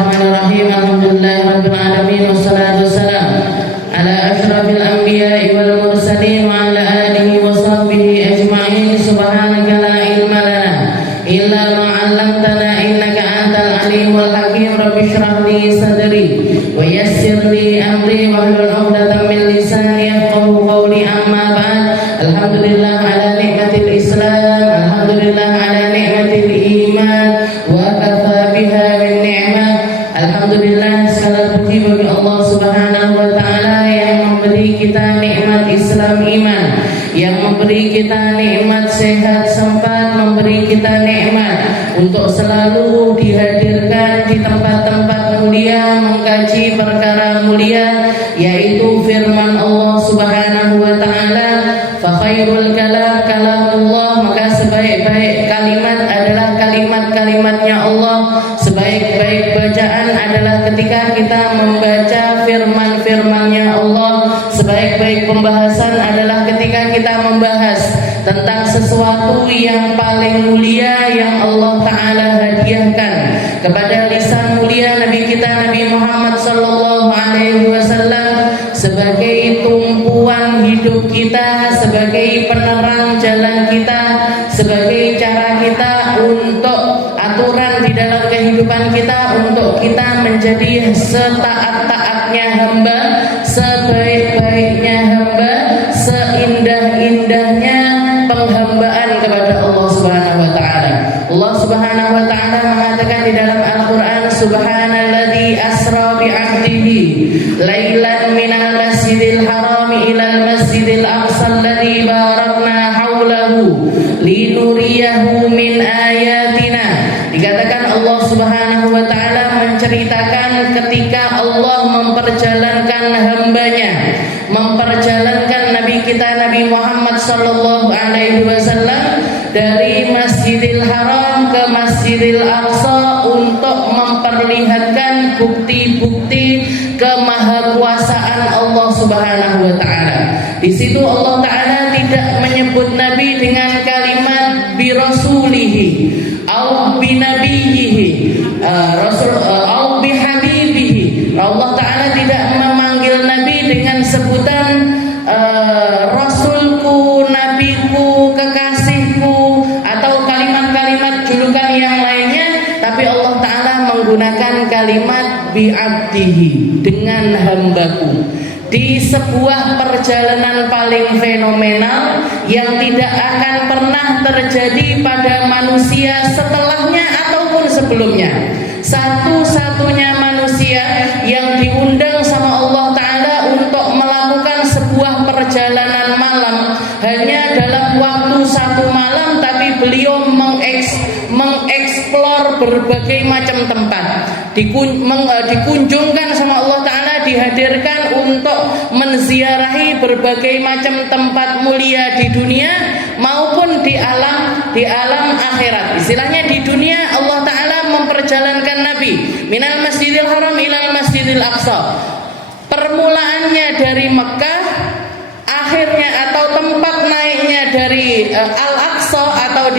Bismillahirrahmanirrahim. Alhamdulillahirabbil alamin wassalatu wassalamu ala asyrafil anbiya'i wal mursalin wa ala alihi wa sahbihi ajma'in. Subhanaka la ilma lana illa ma 'allamtana innaka antal alimul hakim. Rabbi shrah li sadri wa yassir li amri wahlul 'uqdatam min lisani yafqahu qawli. Amma ba'd. Alhamdulillah ala nikmatil Islam, alhamdulillah ala nikmatil iman wa kafa biha min ni'mah. Alhamdulillah, segala puji bagi Allah Subhanahu wa taala yang memberi kita nikmat Islam iman, yang memberi kita nikmat sehat sempat, memberi kita nikmat untuk selalu dihadirkan di tempat-tempat mulia mengkaji perkara mulia, yaitu firman Allah Subhanahu wa taala, fa khairul kalam kalamullah. Maka sebaik-baik kalimat adalah kalimat-kalimatnya Allah. Sebaik-baik bacaan adalah ketika kita membaca firman-firmannya Allah. Sebaik-baik pembahasan adalah ketika kita membahas tentang sesuatu yang paling mulia yang Allah Ta'ala hadiahkan kepada lisan mulia Nabi kita Nabi Muhammad Sallallahu Alaihi Wasallam sebagai tumpuan hidup kita, sebagai penerang jalan kita, sebagai cara kita untuk aturan di dalam kehidupan kita, untuk kita menjadi setaat-taatnya hamba, sebaik-baiknya hamba, seindah-indahnya penghambaan kepada Allah Subhanahu wa taala. Allah Subhanahu wa taala mengatakan di dalam Al-Qur'an, subhanalladzi asra bi 'abdihi lailan minal masjidil harami ilal masjidil aqsa alladzi barakna haulahu linuriyahu min ayatina. Dikatakan Allah Subhanahu wa taala menceritakan ketika Allah memperjalankan hambanya, memperjalankan Nabi kita Nabi Muhammad sallallahu alaihi wasallam dari Masjidil Haram ke Masjidil Aqsa untuk memperlihatkan bukti-bukti kemahakuasaan Allah Subhanahu wa taala. Di situ Allah taala tidak menyebut Nabi dengan kalimat bi rasulihi au bi nabiyhi au bi habibihi. Allah taala tidak memanggil Nabi dengan sebutan rasulku, nabiku, kekasihku, atau kalimat-kalimat julukan yang lainnya, tapi Allah Ta'ala menggunakan kalimat bi'abdihi, dengan hambaku. Di sebuah perjalanan paling fenomenal yang tidak akan pernah terjadi pada manusia setelahnya ataupun sebelumnya. Satu-satunya manusia yang diundang sama Allah Ta'ala untuk melakukan sebuah perjalanan malam hanya dalam waktu satu malam, tapi beliau mengeksplor berbagai macam tempat, dikunjungkan sama Allah Ta'ala, dihadirkan untuk menziarahi berbagai macam tempat mulia di dunia maupun di alam akhirat. Istilahnya di dunia Allah Ta'ala memperjalankan Nabi minal masjidil haram ilal masjidil aqsa. Permulaannya dari Mekah, akhirnya atau tempat naiknya dari Al-Aqsa atau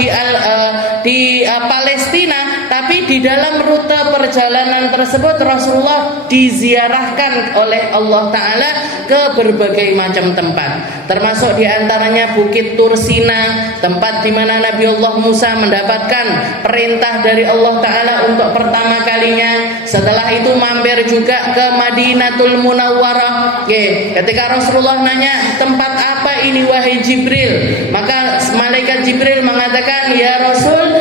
di Palestina, tapi di dalam rute perjalanan tersebut Rasulullah diziarahkan oleh Allah Ta'ala ke berbagai macam tempat, termasuk diantaranya Bukit Tursina, tempat di mana Nabi Allah Musa mendapatkan perintah dari Allah Ta'ala untuk pertama kalinya. Setelah itu mampir juga ke Madinatul Munawwarah. Ketika Rasulullah nanya, tempat apa ini wahai Jibril? Maka malaikat Jibril mengatakan, ya Rasul,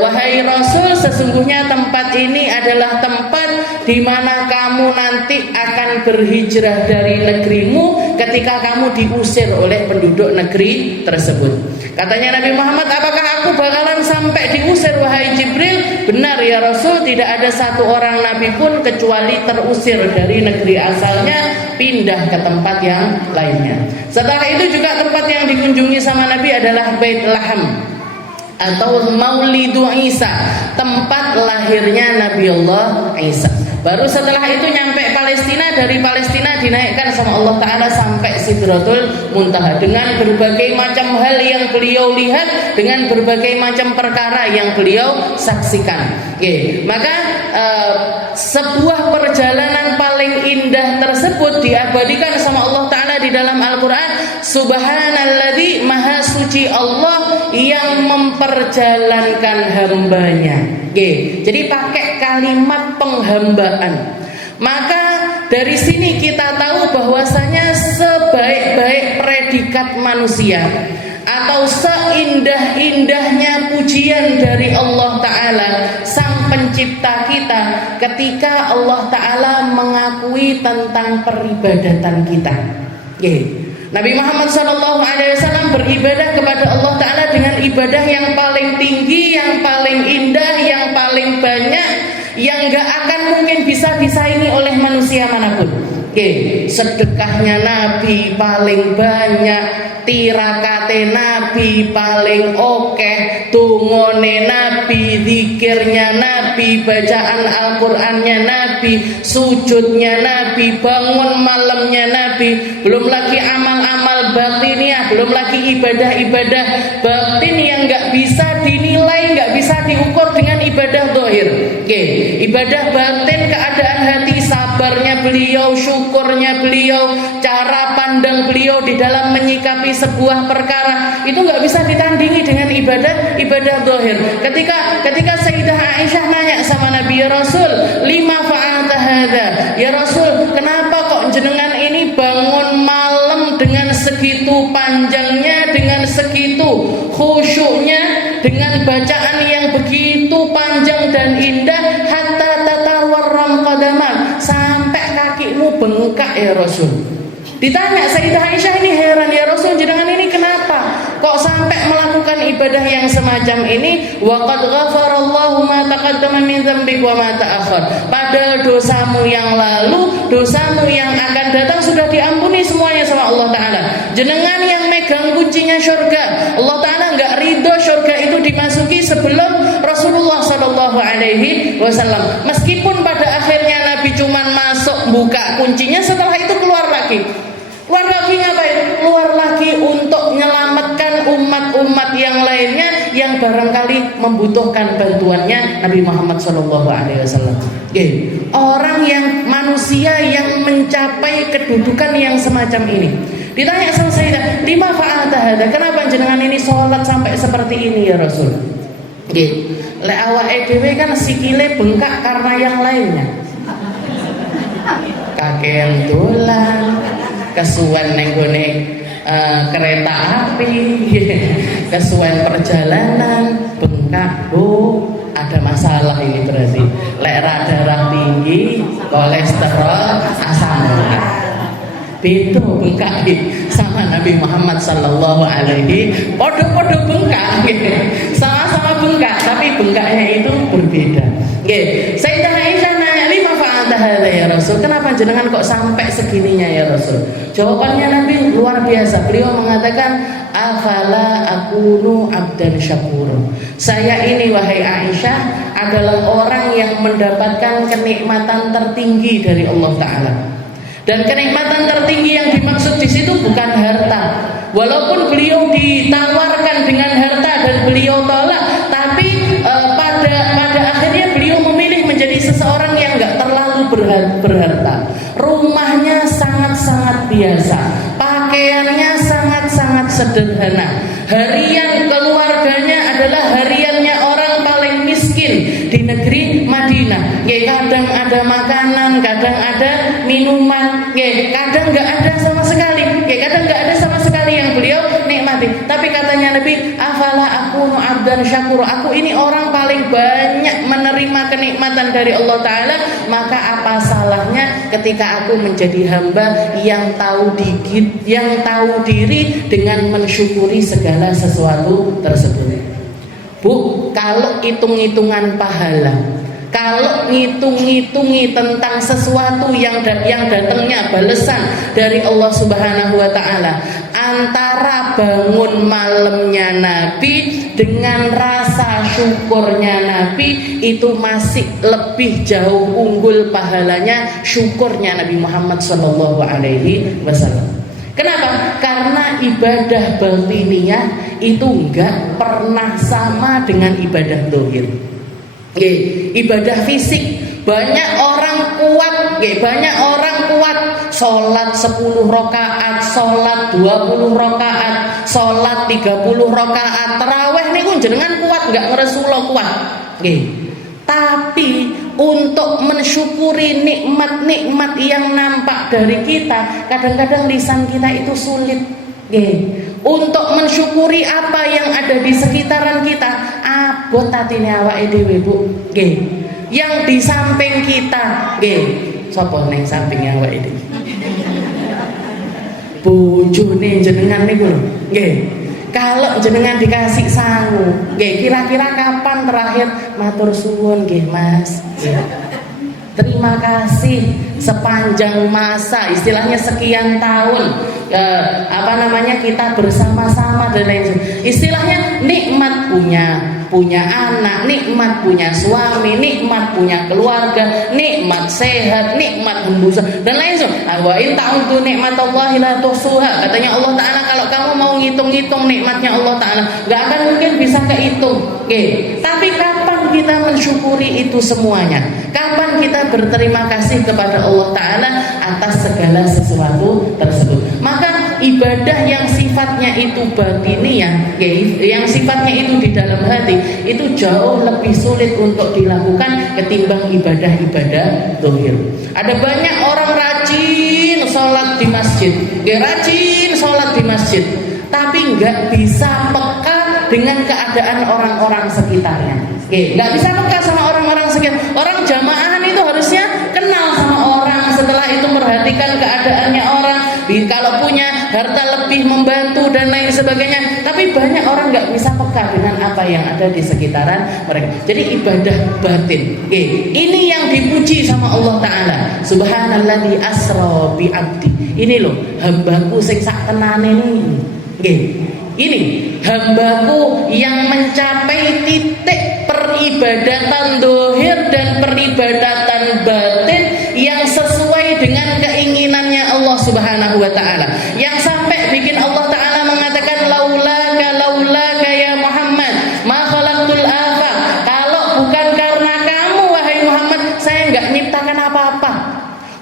wahai Rasul, sesungguhnya tempat ini adalah tempat di mana kamu nanti akan berhijrah dari negerimu ketika kamu diusir oleh penduduk negeri tersebut. Katanya Nabi Muhammad, apakah aku bakalan sampai diusir wahai Jibril? Benar ya Rasul, tidak ada satu orang Nabi pun kecuali terusir dari negeri asalnya, pindah ke tempat yang lainnya. Setelah itu juga tempat yang dikunjungi sama Nabi adalah Bait Laham atau Maulidu Isa, tempat lahirnya Nabi Allah Isa. Baru setelah itu nyampe Palestina, dari Palestina dinaikkan sama Allah Ta'ala sampai Sidratul Muntaha dengan berbagai macam hal yang beliau lihat, dengan berbagai macam perkara yang beliau saksikan. Maka sebuah perjalanan paling indah tersebut diabadikan sama Allah Ta'ala di dalam Al-Quran. Subhanalladzi, maha suci Allah yang memperjalankan hambanya. Jadi pakai kalimat penghambaan. Maka dari sini kita tahu bahwasanya sebaik-baik predikat manusia atau seindah-indahnya pujian dari Allah Ta'ala Sang Pencipta kita, ketika Allah Ta'ala mengakui tentang peribadatan kita. Nabi Muhammad SAW beribadah kepada Allah Ta'ala dengan ibadah yang paling tinggi, yang paling indah, yang paling banyak, yang gak akan mungkin bisa disaingi oleh manusia manapun. Sedekahnya Nabi paling banyak, tirakate Nabi paling okeh, tungone Nabi, zikirnya Nabi, bacaan Al-Qur'annya Nabi, sujudnya Nabi, bangun malamnya Nabi, belum lagi amal-amal batiniah, belum lagi ibadah-ibadah batin yang gak bisa dinilai, gak bisa diukur dengan ibadah zahir. Ibadah batin, keadaan hati, sabarnya beliau, syukurnya beliau, cara pandang beliau di dalam menyikapi sebuah perkara, itu nggak bisa ditandingi dengan ibadah zahir. Ketika Sayyidah Aisyah nanya sama Nabi, ya Rasul, lima fa'alta hadza, ya Rasul, kenapa kok jenengan ini bangun malam dengan segitu panjangnya, dengan segitu khusyuknya, dengan bacaan yang begitu panjang dan indah, hatta tatawarram qadamak, sampai kakimu bengkak ya Rasul. Ditanya Sayyidah Aisyah ini heran, ya Rasul, jenengan ini kenapa kok sampai melakukan ibadah yang semacam ini? Wa qad ghafarallahu ma taqaddama min dzambik wa ma ta'akhkhar. Padahal dosamu yang lalu, dosamu yang akan datang sudah diampuni semuanya sama Allah Ta'ala. Jenengan yang megang kuncinya surga. Allah Ta'ala enggak ridho surga itu dimasuki sebelum Rasulullah Sallallahu Alaihi Wasallam. Meskipun pada akhirnya Nabi cuman masuk buka kuncinya, setelah itu keluar lagi. Keluar lagi ngapain? Keluar lagi untuk menyelamatkan umat-umat yang lainnya yang barangkali membutuhkan bantuannya Nabi Muhammad Sallallahu Alaihi Wasallam. Orang yang manusia yang mencapai kedudukan yang semacam ini. Ditanya sama Sayyidah, lima fa'alta hadza, kenapa jenengan ini sholat sampai seperti ini ya Rasul? Lek awake dhewe kan sikile bengkak karena yang lainnya. Kakean dolan, kesuwen ning gone kereta api, kesuwen perjalanan, bengkak. Ada masalah ini berarti. Lek darah tinggi, kolesterol, asam urat. Beda bengkak sama Nabi Muhammad Sallallahu Alaihi, podo-podo bengkak, sama-sama bengkak, tapi bengkaknya itu berbeda. Sayyidah Aisyah nanya, lima fa'alta hadza ya Rasul, kenapa jenengan kok sampai segininya ya Rasul? Jawabannya Nabi luar biasa. Beliau mengatakan, afala akunu abdan syakur. Saya ini wahai Aisyah adalah orang yang mendapatkan kenikmatan tertinggi dari Allah Ta'ala. Dan kenikmatan tertinggi yang dimaksud di situ bukan harta. Walaupun beliau ditawarkan dengan harta dan beliau tolak, tapi pada akhirnya beliau memilih menjadi seseorang yang enggak terlalu berharta. Rumahnya sangat-sangat biasa, pakaiannya sangat-sangat sederhana. Harian keluarganya adalah hariannya orang paling miskin di negeri Madinah. Kadang ada makanan, kadang ada minuman, kadang nggak ada sama sekali, kadang nggak ada sama sekali yang beliau nikmati. Tapi katanya Nabi, afala akunu abdan syakur, aku ini orang paling banyak menerima kenikmatan dari Allah Ta'ala, maka apa salahnya ketika aku menjadi hamba yang tahu dikit, yang tahu diri dengan mensyukuri segala sesuatu tersebut. Bu, kalau hitung-hitungan pahala, kalau ngitung-ngitungi tentang sesuatu yang datangnya balasan dari Allah Subhanahu wa Ta'ala, antara bangun malamnya Nabi dengan rasa syukurnya Nabi, itu masih lebih jauh unggul pahalanya syukurnya Nabi Muhammad Sallallahu Alaihi Wasallam. Kenapa? Karena ibadah batiniyah itu enggak pernah sama dengan ibadah zahir. Ibadah fisik, banyak orang banyak orang kuat sholat 10 rakaat, sholat 20 rakaat, sholat 30 rakaat, tarawih niku jenengan kuat nggak ngresula kuat. Tapi untuk mensyukuri nikmat-nikmat yang nampak dari kita, kadang-kadang lisan kita itu sulit. Untuk mensyukuri apa yang ada di sekitaran kita, abot atine awake dhewe, Bu. Yang di samping kita, sapa ning samping awake dhewe? Bojone jenengan niku lho. Kalau jenengan dikasih sangu, kira-kira kapan terakhir matur suwun nggih Mas? Terima kasih sepanjang masa, istilahnya sekian tahun kita bersama-sama dan lain sebagainya. Istilahnya nikmat punya anak, nikmat punya suami, nikmat punya keluarga, nikmat sehat, nikmat hembusan dan lain sebagainya. Wa in ta'udzu nikmatallahi la tuhsuha. Katanya Allah Taala, kalau kamu mau ngitung-ngitung nikmatnya Allah Taala, enggak akan mungkin bisa kehitung. Tapi kapan kita mensyukuri itu semuanya? Kapan kita berterima kasih kepada Allah Ta'ala atas segala sesuatu tersebut? Maka ibadah yang sifatnya itu batiniyah, yang sifatnya itu di dalam hati, itu jauh lebih sulit untuk dilakukan ketimbang ibadah-ibadah zahir. Ada banyak orang rajin sholat di masjid, rajin sholat di masjid, tapi nggak bisa peka dengan keadaan orang-orang sekitarnya. Nggak bisa peka sama orang-orang sekitar. Orang jamaahan itu harusnya kenal sama orang, setelah itu merhatikan keadaannya orang, kalau punya harta lebih membantu dan lain sebagainya. Tapi banyak orang nggak bisa peka dengan apa yang ada di sekitaran mereka. Jadi ibadah batin. Ini yang dipuji sama Allah Ta'ala. Subhanalladzi asra bi abdi. Ini loh hambaku sing sak tenane ini. Ini hambaku yang mencapai titik peribadatan dohir dan peribadatan batin yang sesuai dengan keinginannya Allah Subhanahu wa Ta'ala, yang sampai bikin Allah Ta'ala mengatakan laulaka ya Muhammad ma khalaqtul afaq. Kalau bukan karena kamu wahai Muhammad, saya enggak nyiptakan apa-apa.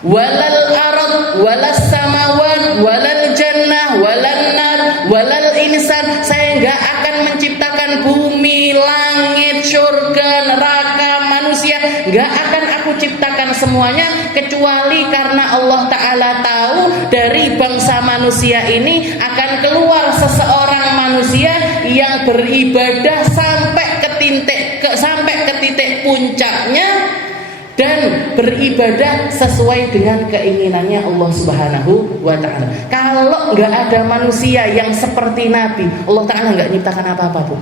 Walal arad walas samawat walal jannah walal nar walal insan. Saya enggak akan menciptakan bumi, langit, surga, neraka, manusia. Enggak akan aku ciptakan semuanya kecuali karena Allah Ta'ala tahu dari bangsa manusia ini akan keluar seseorang manusia yang beribadah sampai ke titik puncaknya dan beribadah sesuai dengan keinginannya Allah Subhanahu wa Ta'ala. Kalau nggak ada manusia yang seperti Nabi, Allah Ta'ala nggak nyiptakan apa-apa, Bu.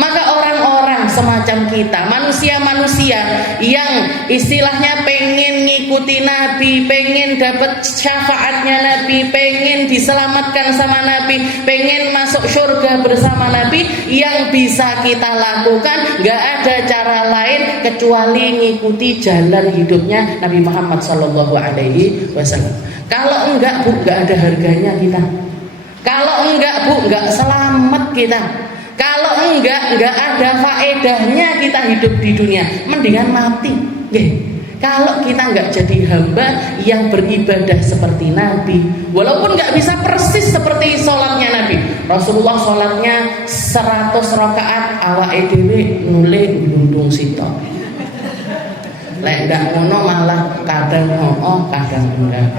Maka orang-orang semacam kita, manusia-manusia yang istilahnya pengen ngikuti Nabi, pengen dapat syafaatnya Nabi, pengen diselamatkan sama Nabi, pengen masuk surga bersama Nabi, yang bisa kita lakukan gak ada cara lain kecuali ngikuti jalan hidupnya Nabi Muhammad SAW. Kalau enggak, Bu, gak ada harganya kita. Kalau enggak, Bu, gak selamat kita. Kalau enggak ada faedahnya kita hidup di dunia, mendingan mati. Kalau kita enggak jadi hamba yang beribadah seperti Nabi, walaupun enggak bisa persis seperti sholatnya Nabi. Rasulullah sholatnya 100 rakaat, awake dhewe nule glundung sitok. Lek ndak ngono malah kadang kadang enggak.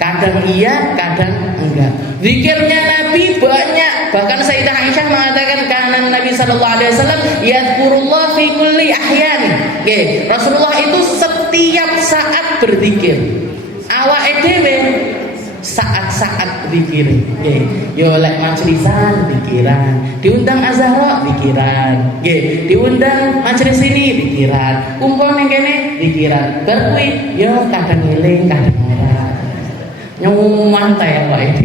Kadang iya, kadang enggak. Zikirnya Nabi banyak. Bahkan Sayyidah Aisyah mengatakan karena Nabi sallallahu alaihi wasallam yadhkurullah fi kulli ahyan. Rasulullah itu setiap saat berzikir. Awake dhewe saat-saat zikir. Yo lek majlisan zikiran, diundang azhar zikiran, diundang majelis ini zikiran, kumpul ning kene zikiran. Bar kuwi yo kadang eling, kadang ora. Nyantai Pak ini,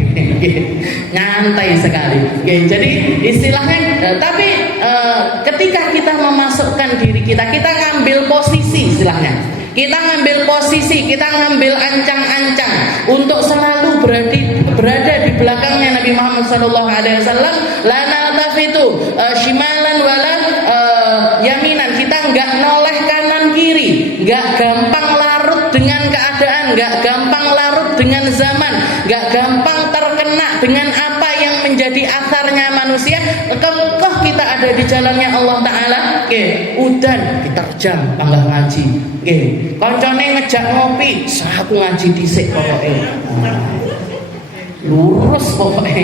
nyantai sekali. Jadi istilahnya, tapi ketika kita memasukkan diri kita ngambil posisi istilahnya. Kita ngambil posisi, kita ngambil ancang-ancang untuk selalu berada di belakangnya Nabi Muhammad SAW. La naltafitu shimalan wala yaminan. Kita nggak noleh kanan kiri, nggak gampang nggak gampang larut dengan zaman, nggak gampang terkena dengan apa yang menjadi akarnya manusia. Kekeh kita ada di jalannya Allah Ta'ala. Udan diterjang panggah ngaji. Koncone ngejak ngopi, aku ngaji dhisik pokoke. Lurus pokoknya.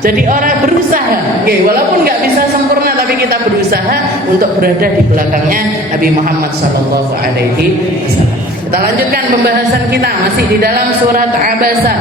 Jadi orang berusaha, walaupun nggak bisa sempurna, tapi kita berusaha untuk berada di belakangnya Nabi Muhammad Sallallahu Alaihi Wasallam. Kita lanjutkan pembahasan kita masih di dalam surat Abasa.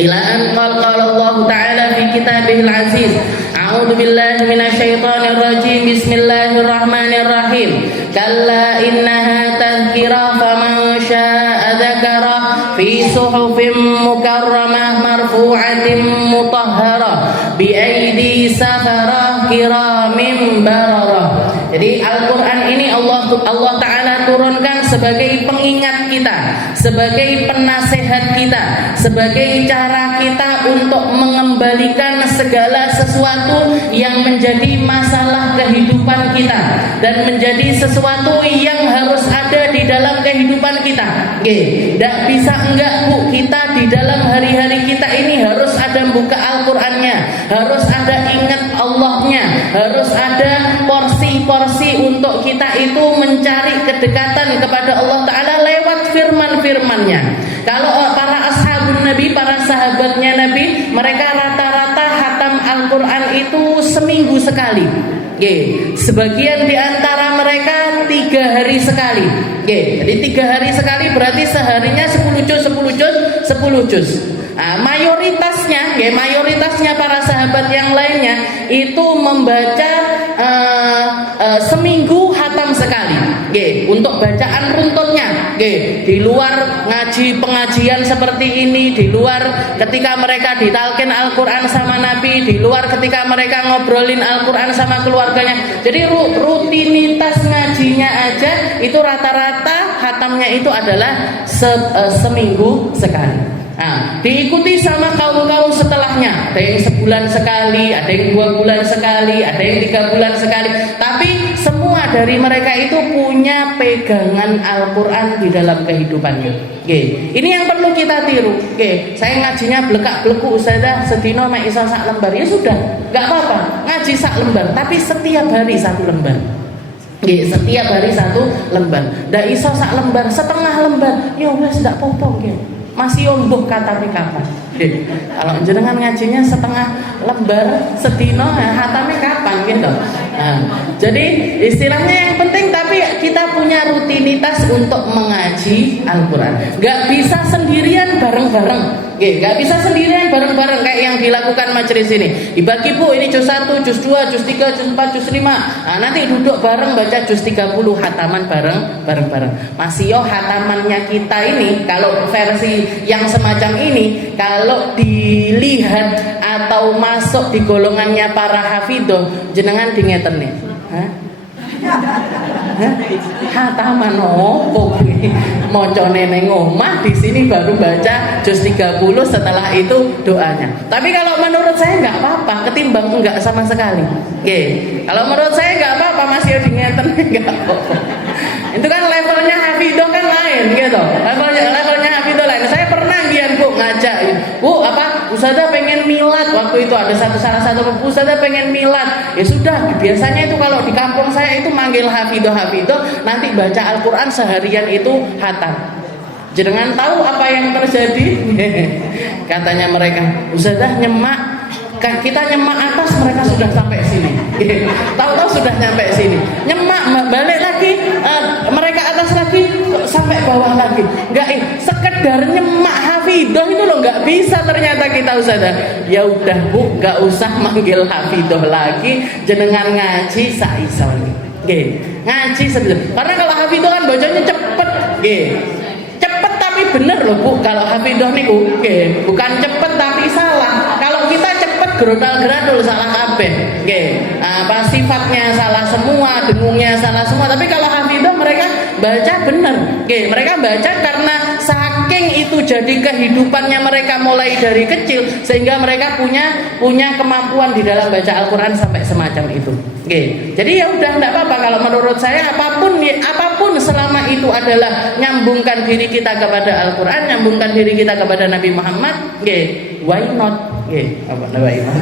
Ila an qala Allah Ta'ala fi kitabihil aziz. A'udzu billahi minasyaitonir rajim. Bismillahirrahmanirrahim. Kalla innaha tadhkirah faman syaa'a dzakara fi suhufin mukarramah marfu'atin mutahharah bi aidi safarah kiramin bararah. Jadi Al-Quran ini Allah Ta'ala turunkan sebagai pengingat kita, sebagai penasehat kita, sebagai cara kita untuk mengembalikan segala sesuatu yang menjadi masalah kehidupan kita dan menjadi sesuatu yang harus ada di dalam kehidupan kita. Tidak bisa enggak Bu, kita di dalam hari-hari kita ini harus ada buka Al-Qurannya, harus ada ingat Allahnya, harus ada porsi-porsi untuk kita itu mencari kedekatan kepada Allah Ta'ala lewat firman-firmannya. Kalau para ashabun Nabi, para sahabatnya Nabi, mereka rata-rata hatam Al-Quran itu seminggu sekali. Sebagian di antara mereka 3 hari sekali. Jadi 3 hari sekali berarti seharinya 10 juz, 10 juz, 10 juz. Mayoritasnya para sahabat yang lainnya itu membaca seminggu hatam sekali. Untuk bacaan runtunnya. Di luar ngaji pengajian seperti ini, di luar ketika mereka ditalkin Al-Quran sama Nabi, di luar ketika mereka ngobrolin Al-Quran sama keluarganya. Jadi rutinitas ngajinya aja itu rata-rata hatamnya itu adalah seminggu sekali. Diikuti sama kaum-kaum setelahnya. Ada yang sebulan sekali, ada yang 2 bulan sekali, ada yang 3 bulan sekali. Tapi semua dari mereka itu punya pegangan Al-Quran di dalam kehidupannya. Ini yang perlu kita tiru. Saya ngajinya blekak-bleku Ustazah, sedino mek iso sak lembar. Ya sudah, nggak apa-apa. Ngaji sak lembar, tapi setiap hari 1 lembar. Setiap hari 1 lembar. Ndak iso sak lembar, setengah lembar. Ya wes ndak apa-apa. Masih omboh kata kapan. Kalau jenengan ngajinya setengah lembar sedino, hatamnya kapan gitu. Jadi istilahnya yang penting tapi kita punya rutinitas untuk mengaji Al-Quran. Gak bisa sendirian bareng-bareng. Gak bisa sendirian bareng-bareng kayak yang dilakukan majelis ini. Dibagi Bu, ini juz 1, juz 2, juz 3, juz 4, juz 5. Nanti duduk bareng baca juz 30 hataman bareng-bareng. Masih hatamannya kita ini kalau versi yang semacam ini, kalau dilihat atau masuk di golongannya para hafidho, jenengan dingeten nih. Hataman opo mocone neng omah, di sini baru baca juz 30, setelah itu doanya. Tapi kalau menurut saya nggak apa-apa ketimbang enggak sama sekali. Kalau menurut saya nggak apa-apa, masih dingeten nggak apa-apa. Itu kan levelnya hafidho kan lain gitu. Levelnya hafidho lain. Saya pernah Bu ngajak, Bu Ustazah pengen milad. Waktu itu ada salah satu Ustazah pengen milad. Ya sudah, biasanya itu kalau di kampung saya itu manggil hafidho, nanti baca Al-Quran seharian itu hatam. Jenengan tahu apa yang terjadi? Katanya mereka, Ustazah nyemak, kita nyemak atas, mereka sudah sampai sini. Tahu-tahu sudah nyampe sini. Nyemak balik lagi, mereka atas lagi, sampai bawah lagi. Sekedar nyemak hafidhoh itu loh, nggak bisa ternyata kita Ustazah. Ya udah Bu, nggak usah manggil hafidhoh lagi, jenengan ngaji saisoni. Ngaji sebenarnya. Karena kalau hafidhoh kan bacanya cepet. Cepet tapi bener loh Bu. Kalau hafidhoh niku, bukan cepet tapi salah. Kalau kita cepet gerodal-geradul salah kabeh. Apa sifatnya salah semua, dengungnya salah semua. Tapi kalau hafidhoh mereka baca bener. Mereka baca karena saking itu jadi kehidupannya mereka mulai dari kecil, sehingga mereka punya kemampuan di dalam baca Al-Quran sampai semacam itu. Jadi ya udah enggak apa-apa kalau menurut saya, apapun selama itu adalah nyambungkan diri kita kepada Al-Qur'an, nyambungkan diri kita kepada Nabi Muhammad, why not? Why not?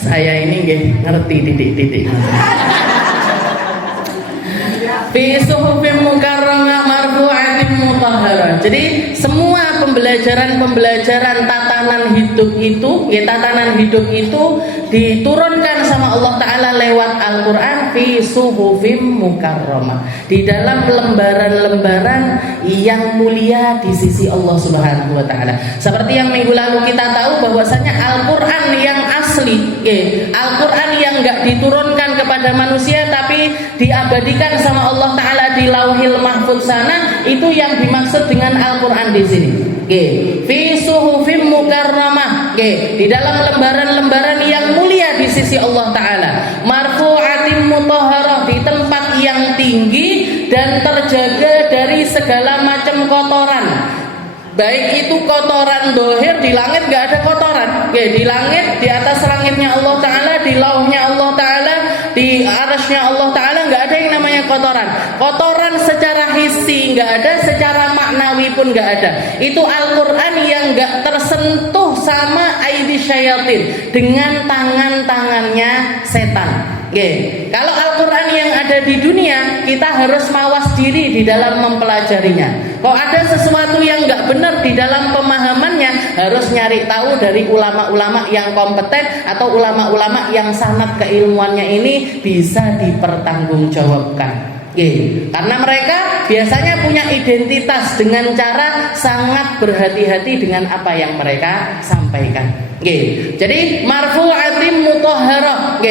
Saya ini ngerti titik-titik. Fi suhufin mukarramah marfu'atin mutahharah. Jadi semua pembelajaran tatanan hidup itu diturunkan sama Allah Ta'ala lewat Al-Quran fi suhufin mukarramah, di dalam lembaran-lembaran yang mulia di sisi Allah Subhanahu wa Ta'ala. Seperti yang minggu lalu kita tahu bahwasanya Al-Quran yang asli, Al-Quran yang enggak diturunkan kepada manusia tapi diabadikan sama Allah Ta'ala di Lauhil Mahfuz sana, itu yang dimaksud dengan Al-Quran di sini. Fi suhufim mukarramah, di dalam lembaran-lembaran yang mulia di sisi Allah Ta'ala, marfu'atin mutahharah, di tempat yang tinggi dan terjaga dari segala macam kotoran. Baik itu kotoran dohir, di langit gak ada kotoran. Di langit, di atas langitnya Allah Ta'ala, di lauhnya Allah Ta'ala, di arasnya Allah Ta'ala gak ada yang namanya kotoran. Kotoran secara hissi gak ada, secara maknawi pun gak ada. Itu Al-Quran yang gak tersentuh sama aidi syayatin, dengan tangan-tangannya setan. Kalau Al-Quran yang ada di dunia, kita harus mawas diri di dalam mempelajarinya. Kalau ada sesuatu yang nggak benar di dalam pemahamannya, harus nyari tahu dari ulama-ulama yang kompeten atau ulama-ulama yang sanad keilmuannya ini bisa dipertanggungjawabkan. Karena mereka biasanya punya identitas dengan cara sangat berhati-hati dengan apa yang mereka sampaikan. Jadi marfu'atin mutahharah,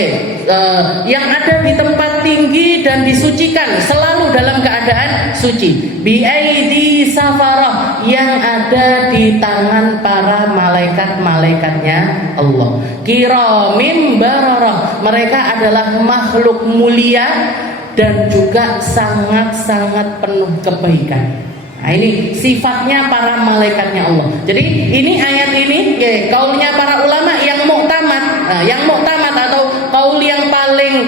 yang ada di tempat tinggi dan disucikan, selalu dalam keadaan suci. Biaidi safarah, yang ada di tangan para malaikat-malaikatnya Allah. Kiramin bararah, mereka adalah makhluk mulia dan juga sangat-sangat penuh kebaikan. Nah, ini sifatnya para malaikatnya Allah. Jadi ini ayat ini kaulnya para ulama yang muktamad. Yang muktamad atau kaul yang paling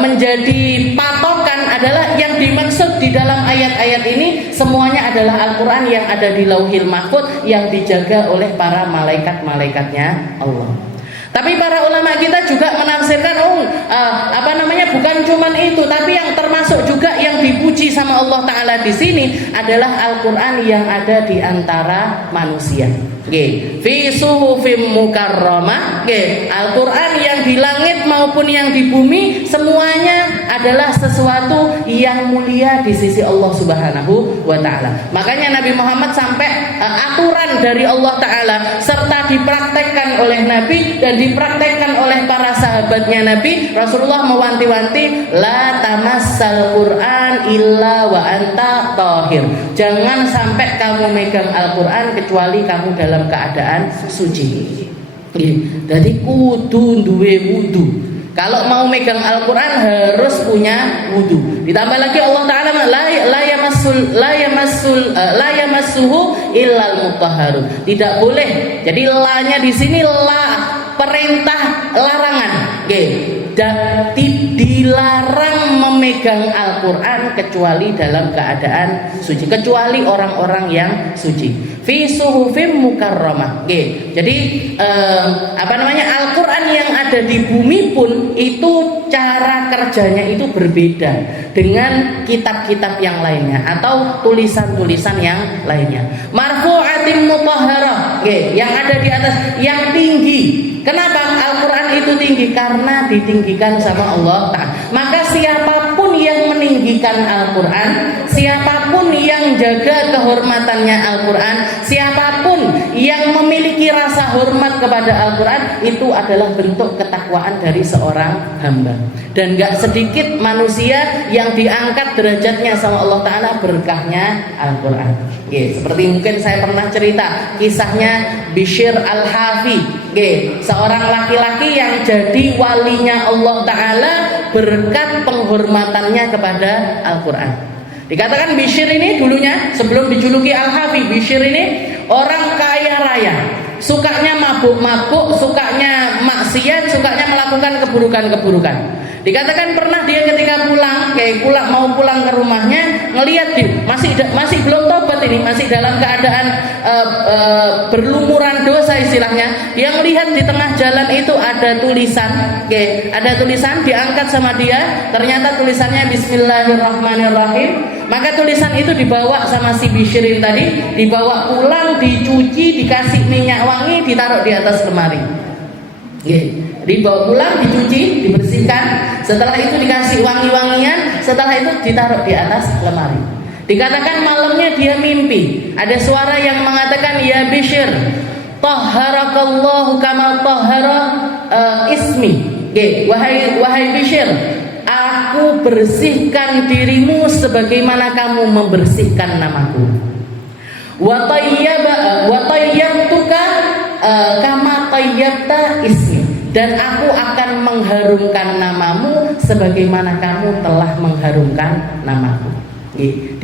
menjadi patokan adalah yang dimaksud di dalam ayat-ayat ini semuanya adalah Al-Quran yang ada di Lauhil Mahfuz yang dijaga oleh para malaikat-malaikatnya Allah. Tapi para ulama kita juga menafsirkan bukan cuman itu, tapi yang termasuk juga yang dipuji sama Allah Ta'ala di sini adalah Al-Quran yang ada di antara manusia. Fi suhufim mukarramah, Al-Quran yang di langit maupun yang di bumi semuanya adalah sesuatu yang mulia di sisi Allah Subhanahu wa Ta'ala. Makanya Nabi Muhammad sampai aturan dari Allah Ta'ala serta dipraktekkan oleh Nabi dan dipraktekkan oleh para sahabatnya Nabi. Rasulullah mewanti-wanti, la tamassal Quran illa wa anta tahir. Jangan sampai kamu megang Al-Quran kecuali kamu dalam keadaan suci. Jadi kudu duwe wudu. Kalau mau megang Al-Quran harus punya wudu. Ditambah lagi Allah Ta'ala la yamassuhu illal mutahharun. Tidak boleh. Jadi la-nya di sini perintah larangan. Dan dilarang memegang Al-Quran kecuali dalam keadaan suci, kecuali orang-orang yang suci. Fi suhufim mukarramah. Jadi Al-Quran yang ada di bumi pun itu cara kerjanya itu berbeda dengan kitab-kitab yang lainnya atau tulisan-tulisan yang lainnya. Marfu'atin mutahharah, yang ada di atas, yang tinggi. Kenapa Al-Quran itu tinggi? Karena ditinggikan sama Allah Ta'ala. Maka siapapun yang meninggikan Al-Quran, siapapun yang jaga kehormatannya Al-Quran, siapapun yang memiliki rasa hormat kepada Al-Quran, itu adalah bentuk ketakwaan dari seorang hamba. Dan gak sedikit manusia yang diangkat derajatnya sama Allah Ta'ala berkahnya Al-Quran. Seperti mungkin saya pernah cerita kisahnya Bishr Al-Hafi, seorang laki-laki yang jadi walinya Allah Ta'ala berkat penghormatannya kepada Al-Quran. Dikatakan Bishr ini dulunya sebelum dijuluki Al-Hafi, Bishr ini orang kaya raya, sukanya mabuk-mabuk, sukanya maksiat, sukanya melakukan keburukan-keburukan. Dikatakan pernah dia ketika mau pulang ke rumahnya, ngelihat masih belum tobat ini, masih dalam keadaan berlumuran dosa istilahnya. Dia melihat di tengah jalan itu ada tulisan, diangkat sama dia. Ternyata tulisannya Bismillahirrahmanirrahim. Maka tulisan itu dibawa sama si Bishirin tadi, dibawa pulang, dicuci, dikasih minyak wangi, ditaruh di atas lemari. Dibawa pulang, dicuci, dibersihkan. Setelah itu dikasih wangi-wangian. Setelah itu ditaruh di atas lemari. Dikatakan malamnya dia mimpi. Ada suara yang mengatakan, ya Bishr, tahharakallahu kama tahhara ismi. Wahai Bishr, aku bersihkan dirimu sebagaimana kamu membersihkan namaku. Wa tayyabtuka kama tayyabta ismi. Dan aku akan mengharumkan namamu sebagaimana kamu telah mengharumkan namaku.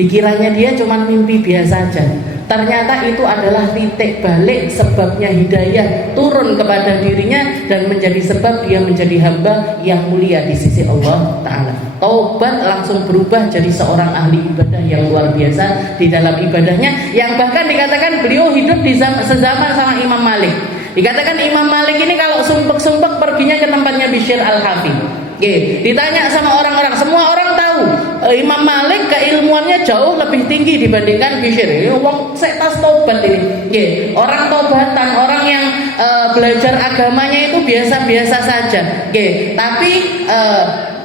Dikiranya dia cuma mimpi biasa saja. Ternyata itu adalah titik balik sebabnya hidayah turun kepada dirinya dan menjadi sebab dia menjadi hamba yang mulia di sisi Allah Ta'ala. Taubat langsung berubah jadi seorang ahli ibadah yang luar biasa di dalam ibadahnya, yang bahkan dikatakan beliau hidup di sezaman sama Imam Malik. Dikatakan Imam Malik ini kalau sumpek-sumpek perginya ke tempatnya Bishr Al-Hafi. Ditanya sama orang-orang, semua orang tahu Imam Malik keilmuannya jauh lebih tinggi dibandingkan Bishr. Wong setas tobat ini. Orang tobatan, orang yang belajar agamanya itu biasa-biasa saja. Tapi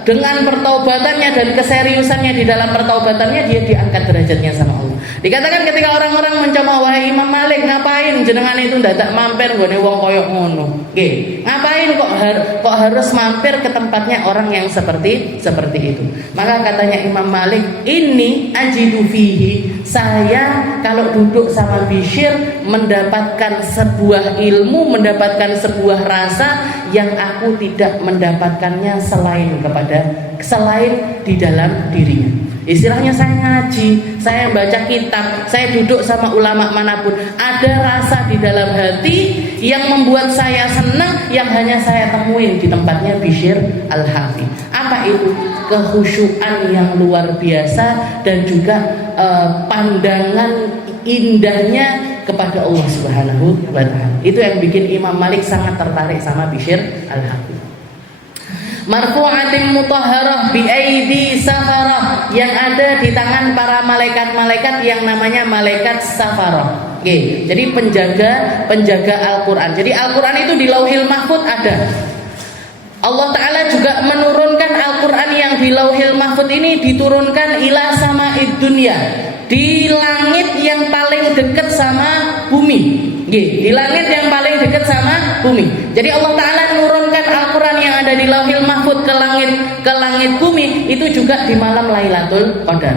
dengan pertaubatannya dan keseriusannya di dalam pertaubatannya, dia diangkat derajatnya sama Allah. Dikatakan ketika orang-orang mencela, wahai Imam Malik, ngapain jenengan itu dadak mampir gone wong koyok ngono? Ngapain kok harus mampir ke tempatnya orang yang seperti itu? Maka katanya Imam Malik, ini ajidu fihi, saya kalau duduk sama Bishr mendapatkan sebuah ilmu, mendapatkan sebuah rasa yang aku tidak mendapatkannya selain di dalam dirinya. Istilahnya saya ngaji, saya baca kitab, saya duduk sama ulama manapun, ada rasa di dalam hati yang membuat saya senang yang hanya saya temuin di tempatnya Bishr Al-Hafi. Apa itu? Kekhusyuan yang luar biasa dan juga pandangan indahnya kepada Allah Subhanahu wa Ta'ala. Itu yang bikin Imam Malik sangat tertarik sama Bishr Al-Hafi. Marfu'atin mutahharah bi aidi safarah, yang ada di tangan para malaikat-malaikat yang namanya malaikat safarah. Jadi penjaga Al-Qur'an. Jadi Al-Qur'an itu di Lauhil Mahfuz ada. Allah Ta'ala juga menurunkan Al-Qur'an yang di Lauhil Mahfuz ini diturunkan ila sama'id dunya, di langit yang paling dekat sama bumi. Di langit yang paling dekat sama bumi. Jadi Allah Ta'ala menurunkan Al-Quran yang ada di Lauhil Mahfuz ke langit bumi itu juga di malam Lailatul Qadar.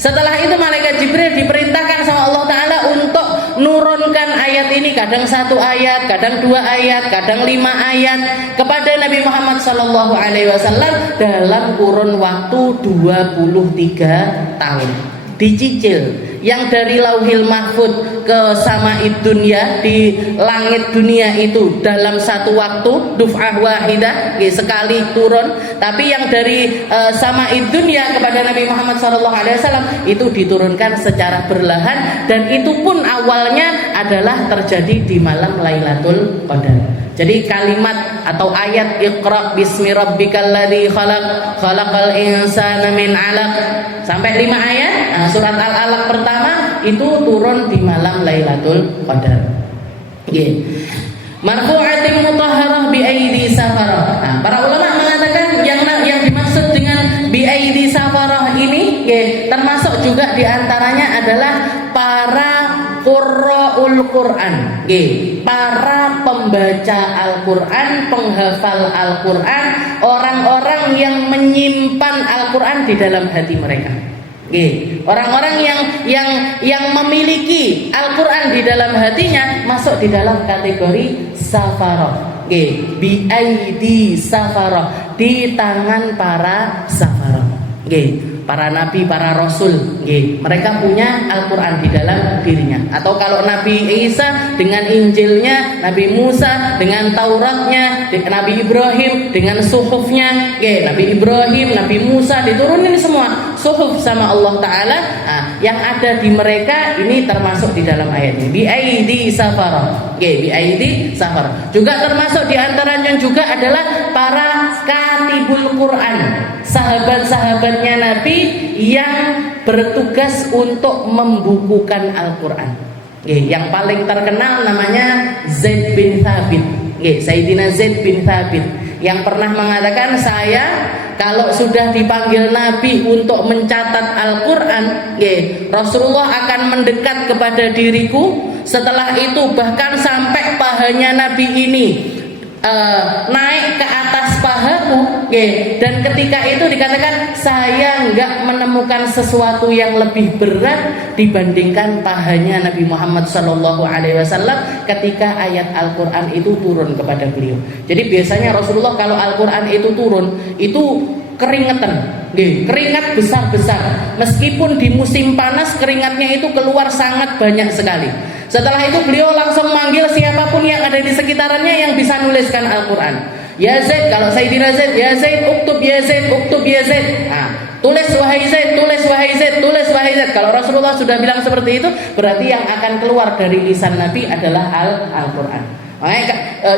Setelah itu malaikat Jibril diperintahkan sama Allah Ta'ala untuk nurunkan ayat ini, kadang 1 ayat, kadang 2 ayat, kadang 5 ayat kepada Nabi Muhammad SAW dalam kurun waktu 23 tahun. Dicicil yang dari Lauhil Mahfuz ke Sama'id Dunya, di langit dunia itu dalam satu waktu, duf'ah wahidah, sekali turun. Tapi yang dari Sama'id Dunya kepada Nabi Muhammad SAW itu diturunkan secara berlahan, dan itu pun awalnya adalah terjadi di malam Lailatul Qadar. Jadi kalimat atau ayat Iqra bismi rabbikal ladzi khalaq, khalaqal insana min 'alaq sampai 5 ayat. Surat Al-Alaq pertama itu turun di malam Lailatul Qadar. Marfu'atin mutahharah bi aidi safarah. Para ulama mengatakan yang dimaksud dengan bi aidi safarah ini termasuk juga diantaranya adalah para qurra'ul Quran, para pembaca Al-Quran, penghafal Al-Quran, orang-orang yang menyimpan Al-Quran di dalam hati mereka. Orang-orang yang memiliki Al-Quran di dalam hatinya masuk di dalam kategori safarah. Bi aidi safarah, di tangan para safarah. para nabi, para rasul, mereka punya Al-Quran di dalam dirinya. Atau kalau Nabi Isa dengan Injilnya, Nabi Musa dengan Tauratnya, Nabi Ibrahim dengan suhufnya, Nabi Ibrahim, Nabi Musa diturunin semua suhuf sama Allah Ta'ala. Yang ada di mereka ini termasuk di dalam ayat ini, bi'aidi safara, bi'aidi safara. Juga termasuk di antaranya juga adalah para katibul Quran, sahabat-sahabatnya Nabi yang bertugas untuk membukukan Al-Quran. Yang paling terkenal namanya Zaid bin Thabit, Sayyidina Zaid bin Thabit, yang pernah mengatakan, saya kalau sudah dipanggil Nabi untuk mencatat Al-Quran, Rasulullah akan mendekat kepada diriku. Setelah itu bahkan sampai pahanya Nabi ini naik ke atas pahaku, dan ketika itu dikatakan saya enggak menemukan sesuatu yang lebih berat dibandingkan pahanya Nabi Muhammad SAW ketika ayat Al-Quran itu turun kepada beliau. Jadi biasanya Rasulullah kalau Al-Quran itu turun itu keringetan, keringat besar-besar. Meskipun di musim panas keringatnya itu keluar sangat banyak sekali. Setelah itu beliau langsung manggil siapapun yang ada di sekitarannya yang bisa nuliskan Al-Quran. Ya Zaid, kalau Sayyidina Zaid, ya Zaid, uktub ya Zaid, uktub ya Zaid. Tulis wahai Zaid, tulis wahai Zaid, tulis wahai Zaid. Kalau Rasulullah sudah bilang seperti itu, berarti yang akan keluar dari lisan Nabi adalah Al-Quran. Makanya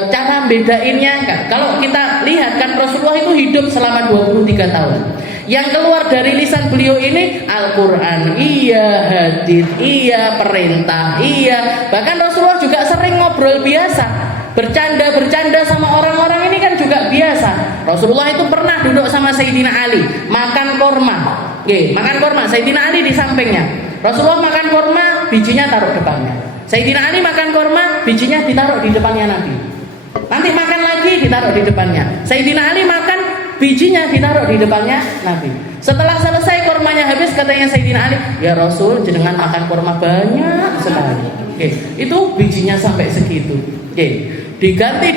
cara bedainnya, kalau kita lihat kan Rasulullah itu hidup selama 23 tahun. Yang keluar dari lisan beliau ini Al-Quran, iya, hadis, iya, perintah, iya. Bahkan Rasulullah juga sering ngobrol biasa, bercanda-bercanda sama orang-orang ini kan juga biasa. Rasulullah itu pernah duduk sama Sayyidina Ali, makan korma, makan korma. Sayyidina Ali di sampingnya. Rasulullah makan korma, bijinya taruh depannya. Sayyidina Ali makan korma, bijinya ditaruh di depannya Nabi. Nanti makan lagi, ditaruh di depannya. Sayyidina Ali makan, bijinya ditaruh di depannya Nabi. Setelah selesai kormanya habis, katanya Sayyidina Ali, ya Rasul, jenengan makan korma banyak sekali. Itu bijinya sampai segitu. Diganti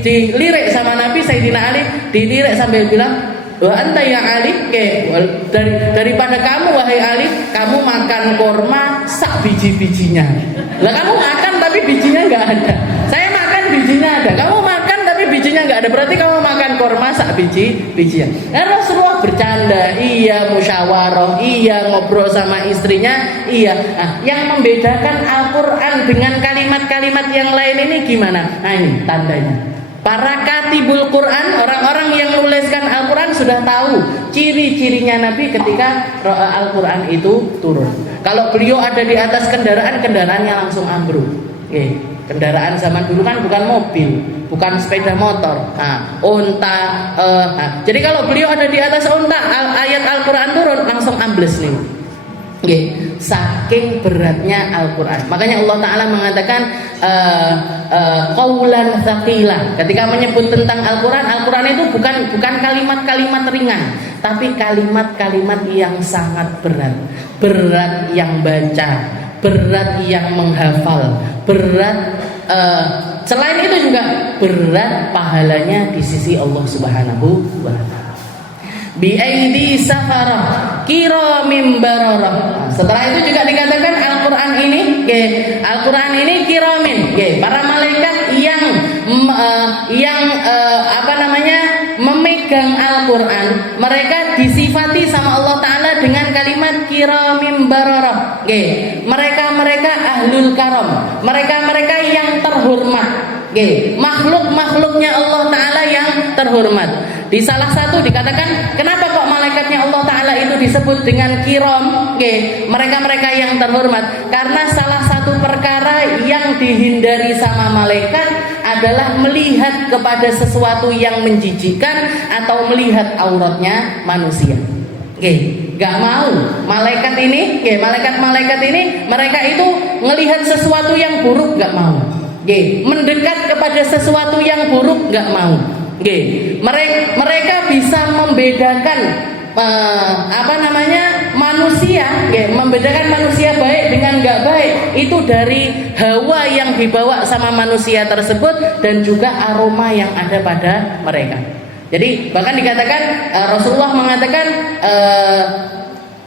dilirik sama Nabi. Sayyidina Ali dilirik sambil bilang, wa anta ya Ali, daripada kamu wahai Ali, kamu makan korma sak biji-bijinya. Lah kamu makan tapi bijinya nggak ada. Saya makan bijinya ada. Kamu makan tapi bijinya nggak ada. Berarti kamu makan korma sak biji-bijinya. Nah, Rasulullah bercanda, iya, musyawarah, iya, ngobrol sama istrinya, iya. Nah, yang membedakan Al-Quran dengan kalimat-kalimat yang lain ini gimana? Nah, ini tandanya. Para katibul Quran, orang-orang yang menuliskan Al-Quran sudah tahu ciri-cirinya Nabi ketika Al-Quran itu turun. Kalau beliau ada di atas kendaraan, kendaraannya langsung ambruk. Kendaraan zaman dulu kan bukan mobil, bukan sepeda motor, unta. Jadi kalau beliau ada di atas unta, ayat Al-Quran turun langsung ambles nih. Saking beratnya Al-Quran. Makanya Allah Ta'ala mengatakan qaulan tsaqila. Ketika menyebut tentang Al-Quran, Al-Quran itu bukan kalimat-kalimat ringan, tapi kalimat-kalimat yang sangat berat. Berat yang baca, berat yang menghafal, berat selain itu juga berat pahalanya di sisi Allah Subhanahu wa Ta'ala. Bi'aidi safara kiramin bararah. Setelah itu juga dikatakan Al-Quran ini, Al-Quran ini kiramin, para malaikat yang memegang Al-Quran, mereka disifati sama Allah Ta'ala dengan kalimat kiramin bararah. Mereka ahlul karam, mereka yang terhormat. Makhluk-makhluknya Allah Ta'ala yang terhormat. Di salah satu dikatakan, kenapa kok malaikatnya Allah Ta'ala itu disebut dengan kiram, mereka-mereka yang terhormat? Karena salah satu perkara yang dihindari sama malaikat adalah melihat kepada sesuatu yang menjijikkan atau melihat auratnya manusia. Gak mau malaikat ini, malaikat-malaikat ini, mereka itu melihat sesuatu yang buruk, gak mau. Mendekat kepada sesuatu yang buruk, gak mau. Mereka bisa membedakan manusia, membedakan manusia baik dengan gak baik itu dari hawa yang dibawa sama manusia tersebut dan juga aroma yang ada pada mereka. Jadi bahkan dikatakan Rasulullah mengatakan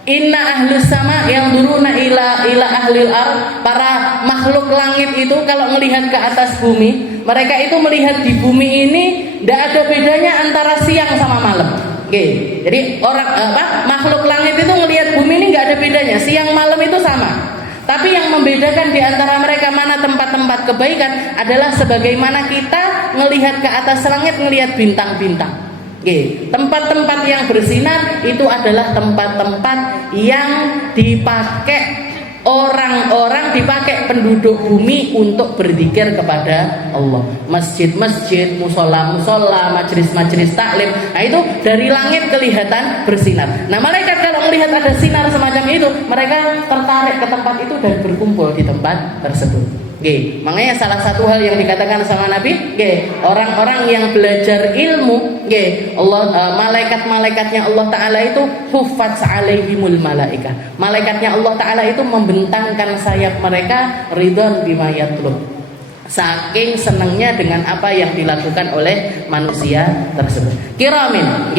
inna ahlus sama yang duruna ila ahlil ar, para makhluk langit itu kalau melihat ke atas bumi, mereka itu melihat di bumi ini tidak ada bedanya antara siang sama malam. Oke. Jadi makhluk langit itu melihat bumi ini nggak ada bedanya, siang malam itu sama. Tapi yang membedakan di antara mereka mana tempat-tempat kebaikan adalah sebagaimana kita melihat ke atas langit melihat bintang-bintang. Oke, tempat-tempat yang bersinar itu adalah tempat-tempat yang dipakai orang-orang, dipakai penduduk bumi untuk berzikir kepada Allah. Masjid-masjid, musola-musola, majelis-majelis taklim. Nah itu dari langit kelihatan bersinar. Nah malaikat kalau melihat ada sinar semacam itu, mereka tertarik ke tempat itu dan berkumpul di tempat tersebut. Makanya salah satu hal yang dikatakan sama Nabi, orang-orang yang belajar ilmu, Allah, malaikat-malaikatnya Allah Ta'ala itu huffaz alaihimul malaika. Malaikatnya Allah Ta'ala itu membentangkan sayap mereka ridwan bima yatlub. Saking senangnya dengan apa yang dilakukan oleh manusia tersebut. Kiramin,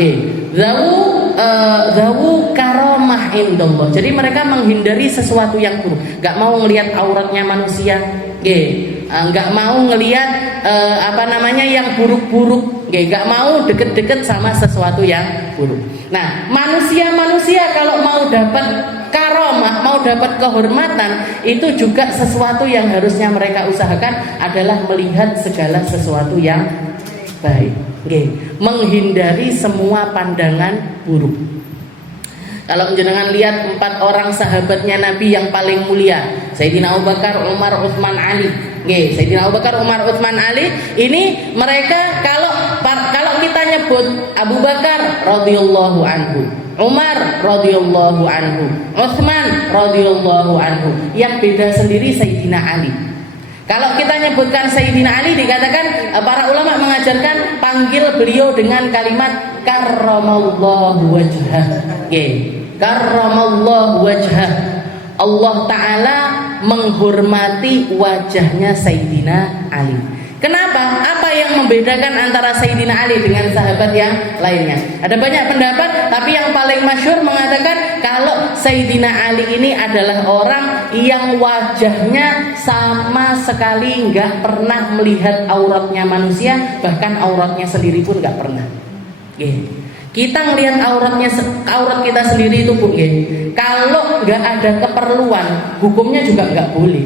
zawu karamah indallah. Jadi mereka menghindari sesuatu yang buruk, gak mau melihat auratnya manusia, nggak mau ngelihat yang buruk-buruk, nggak mau deket-deket sama sesuatu yang buruk. Nah, manusia kalau mau dapat karomah, mau dapat kehormatan, itu juga sesuatu yang harusnya mereka usahakan adalah melihat segala sesuatu yang baik, menghindari semua pandangan buruk. Kalau jenengan lihat 4 orang sahabatnya Nabi yang paling mulia, Sayyidina Abu Bakar, Umar, Utsman, Ali. Sayyidina Abu Bakar, Umar, Utsman, Ali, ini mereka kalau kita nyebut Abu Bakar radhiyallahu anhu, Umar radhiyallahu anhu, Utsman radhiyallahu anhu, yang beda sendiri Sayyidina Ali. Kalau kita nyebutkan Sayyidina Ali, dikatakan para ulama mengajarkan panggil beliau dengan kalimat karramallahu wajhah. Karramallahu wajhah. Allah Ta'ala menghormati wajahnya Sayyidina Ali. Kenapa? Apa yang membedakan antara Sayyidina Ali dengan sahabat yang lainnya? Ada banyak pendapat, tapi yang paling masyhur mengatakan kalau Sayyidina Ali ini adalah orang yang wajahnya sama sekali nggak pernah melihat auratnya manusia, bahkan auratnya sendiri pun nggak pernah. Kita ngelihat aurat kita sendiri itu pun, kalau nggak ada keperluan, hukumnya juga nggak boleh.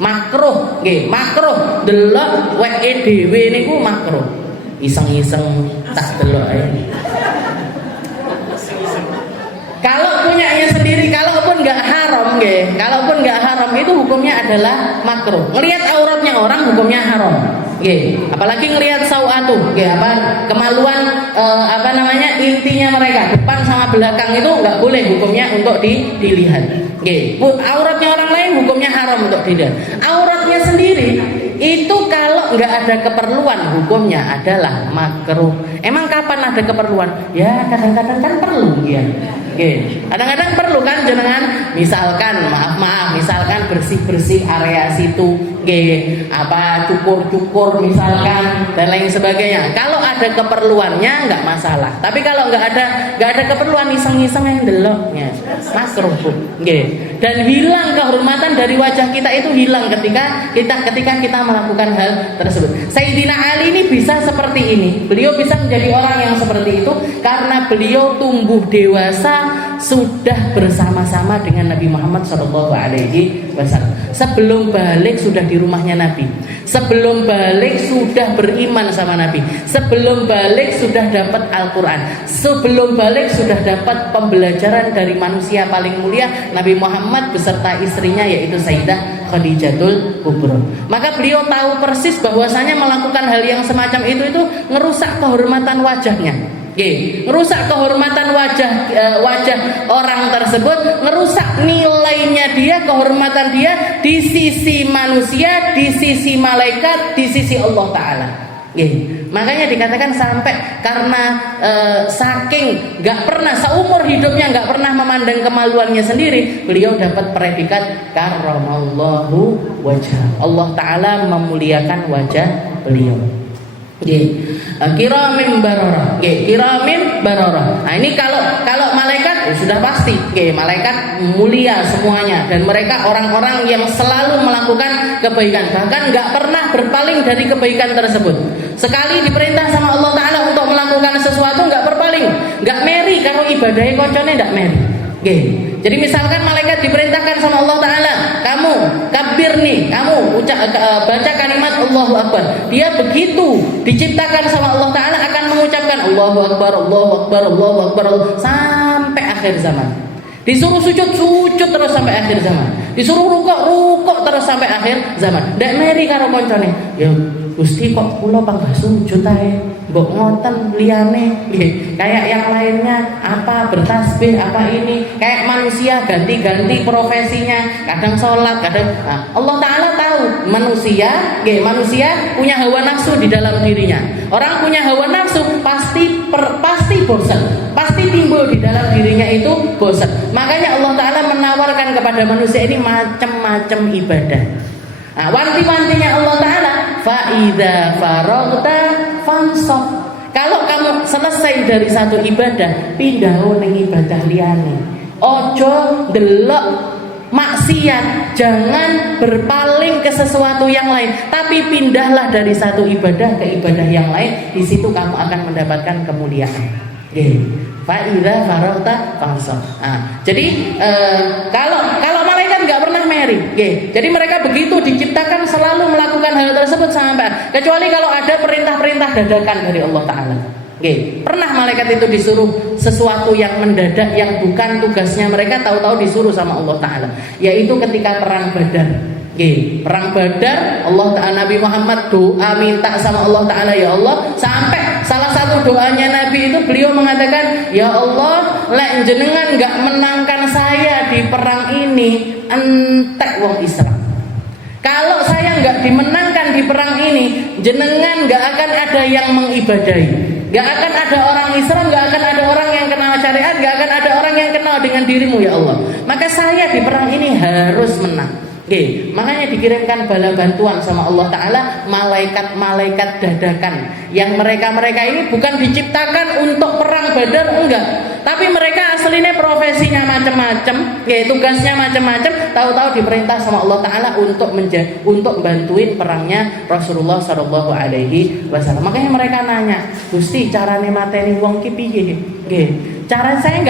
Makruh, makruh delok weke dhewe niku makruh. Iseng-iseng tak delok ae. Kalau punyanya sendiri, kalaupun nggak haram, kalaupun nggak haram itu hukumnya adalah makruh. Ngelihat auratnya orang hukumnya haram. Apalagi ngelihat sauatu, kemaluan intinya mereka, depan sama belakang itu nggak boleh hukumnya untuk dilihat. Auratnya orang lain hukumnya haram untuk dilihat. Auratnya sendiri itu kalau nggak ada keperluan hukumnya adalah makruh. Emang kapan ada keperluan? Ya kadang-kadang kan perlu ya. Kadang-kadang perlu kan jenengan, misalkan misalkan bersih-bersih area situ, cukur misalkan dan lain sebagainya. Kalau ada keperluannya nggak masalah. Tapi kalau nggak ada keperluan, iseng-iseng yang deloknya makruh. Dan hilang kehormatan dari wajah kita, itu hilang ketika kita melakukan hal tersebut. Sayyidina Ali ini bisa seperti ini. Beliau bisa menjadi orang yang seperti itu karena beliau tumbuh dewasa sudah bersama-sama dengan Nabi Muhammad SAW. Sebelum balik sudah di rumahnya Nabi. Sebelum balik sudah beriman sama Nabi. Sebelum balik sudah dapat Al-Quran. Sebelum balik sudah dapat pembelajaran dari manusia paling mulia, Nabi Muhammad beserta istrinya yaitu Sayyidah Khadijatul Kubra. Maka beliau tahu persis bahwasanya melakukan hal yang semacam itu ngerusak kehormatan wajahnya. Ngerusak kehormatan wajah orang tersebut, ngerusak nilainya dia, kehormatan dia di sisi manusia, di sisi malaikat, di sisi Allah Ta'ala. Makanya dikatakan sampai karena saking gak pernah seumur hidupnya gak pernah memandang kemaluannya sendiri, beliau dapat predikat karramallahu wajah. Allah Ta'ala memuliakan wajah beliau. Kiramin barara, kiramin barara. Nah ini kalau malaikat sudah pasti, malaikat mulia semuanya dan mereka orang-orang yang selalu melakukan kebaikan, bahkan nggak pernah berpaling dari kebaikan tersebut. Sekali diperintah sama Allah Taala untuk melakukan sesuatu nggak berpaling, nggak meri kalau ibadahnya koncone nggak meri. Jadi misalkan malaikat diperintahkan sama Allah Ta'ala, kamu kabir nih, kamu baca kalimat Allahu Akbar. Dia begitu diciptakan sama Allah Ta'ala akan mengucapkan Allahu Akbar, Allahu Akbar, Allahu Akbar sampai akhir zaman. Disuruh sujud terus sampai akhir zaman. Disuruh rukuk terus sampai akhir zaman. Ndak meri karo koncone. Ya Gusti kok kula panggah sujud ae. Mbok ngoten liyane kayak yang lainnya apa bertasbih apa ini kayak manusia ganti-ganti profesinya, kadang sholat kadang Allah Ta'ala tahu manusia punya hawa nafsu di dalam dirinya. Orang punya hawa nafsu pasti bosan, pasti timbul di dalam dirinya itu bosan. Makanya Allah Ta'ala menawarkan kepada manusia ini macam-macam ibadah. Wanti-wantinya Allah Ta'ala fa'idha faragta fansab. Kalau kamu selesai dari satu ibadah, pindah ning ibadah liyane. Ojo delok maksiat, jangan berpaling ke sesuatu yang lain, tapi pindahlah dari satu ibadah ke ibadah yang lain. Di situ kamu akan mendapatkan kemuliaan. Fa'idha faragta fansab. Jadi kalau malaikat nggak pernah meri. Jadi mereka begitu diciptakan selalu melakukan hal tersebut sampai kecuali kalau ada perintah-perintah dadakan dari Allah Ta'ala. Pernah malaikat itu disuruh sesuatu yang mendadak yang bukan tugasnya mereka, tahu-tahu disuruh sama Allah Ta'ala, yaitu ketika perang Badar. Perang Badar, Allah Ta'ala, Nabi Muhammad doa minta sama Allah Ta'ala, ya Allah, sampai salah satu doanya Nabi itu beliau mengatakan, ya Allah, lek jenengan gak menangkan saya di perang ini, entek wong Islam. Kalau saya gak dimenangkan di perang ini, jenengan gak akan ada yang mengibadahi, gak akan ada orang Islam, gak akan ada orang yang kenal syariat, gak akan ada orang yang kenal dengan dirimu ya Allah. Maka saya di perang ini harus menang. Makanya dikirimkan bala bantuan sama Allah Ta'ala, malaikat-malaikat dadakan yang mereka ini bukan diciptakan untuk perang Badar, enggak, tapi mereka aslinya profesinya macam-macam, tugasnya macam-macam, tahu-tahu diperintah sama Allah Ta'ala untuk bantuin perangnya Rasulullah Shallallahu Alaihi Wasallam. Makanya mereka nanya, Gusti carane mateni wong ki piye? Cara saya